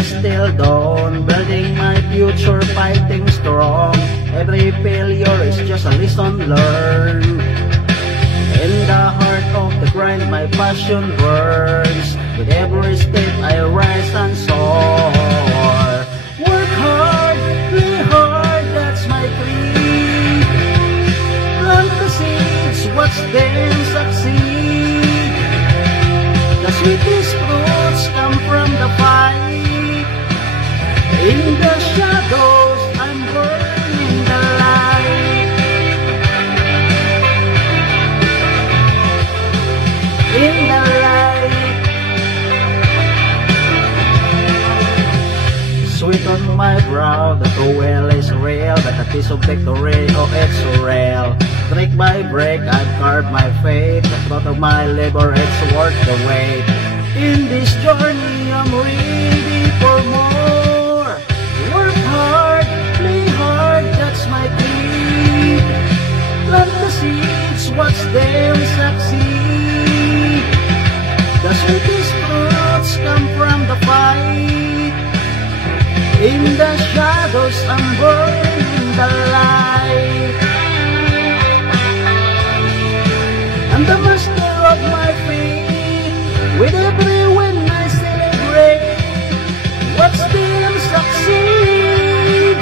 the still dawn, building my future, fighting strong. Every failure is just a lesson learned. In the heart of the grind, my passion burns. With every step I rise and soar. Work hard, play hard, that's my creed. Plant the seeds, watch them succeed. The sweetest fruits come from the fight. In the shadows, I'm burning the light. In the light, sweet on my brow, the toil is real, but the piece of victory, oh it's real. Brick by brick, I've carved my fate, the fruit of my labor, it's worth the wait. In this journey, I'm ready for more. Work hard, play hard, that's my creed. Plant the seeds, watch them succeed. The sweetest fruits come from the fight. In the shadows, I'm burning the light. I'm the master of my fate. With every win I celebrate. Watch them succeed.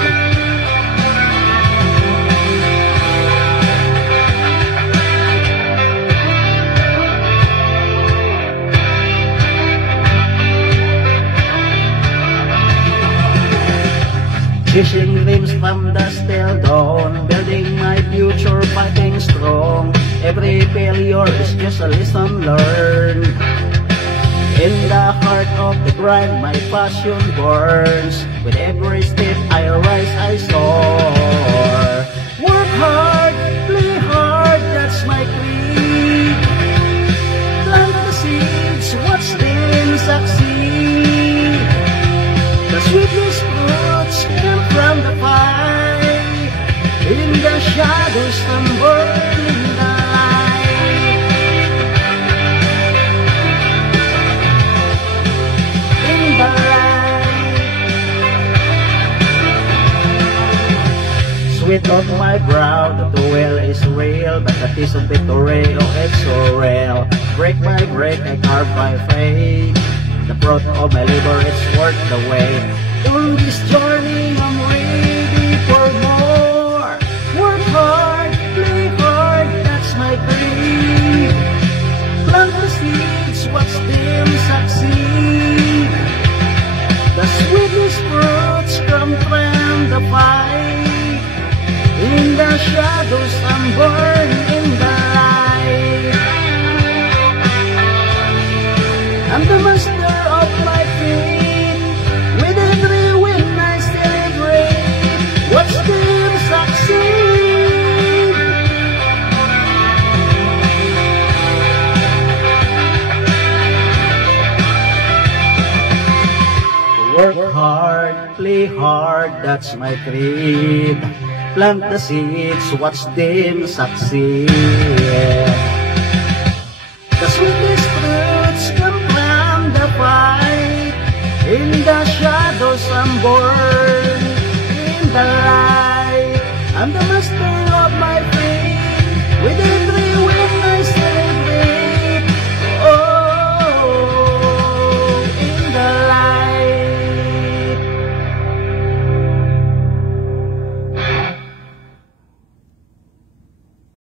Chasing dreams from the still dawn, building my future, fighting strong. Every failure is just a lesson learned. In the heart of the grind, my passion burns. With every step I rise, I soar. Work hard, play hard, that's my creed. Plant the seeds, watch them succeed. The sweetest fruits come from the fight. In the shadows, I'm burning the light. In the light, sweet on my brow, the toil is real, but the piece of victory, oh it's so real. Brick by brick, I carve my fate. The fruit of my labor, it's worth the wait. On this journey, I'm ready for more. Work hard, play hard, that's my creed. Plant the seeds, watch them succeed. The sweetest fruits come from the fight. In the shadows, I'm burning the light. I'm the master of my fate. With every win I celebrate. Watch them succeed. Work hard, play hard, that's my creed. Plant the seeds, watch them succeed. The sweetest fruits come from the fight. In the shadows, I'm born.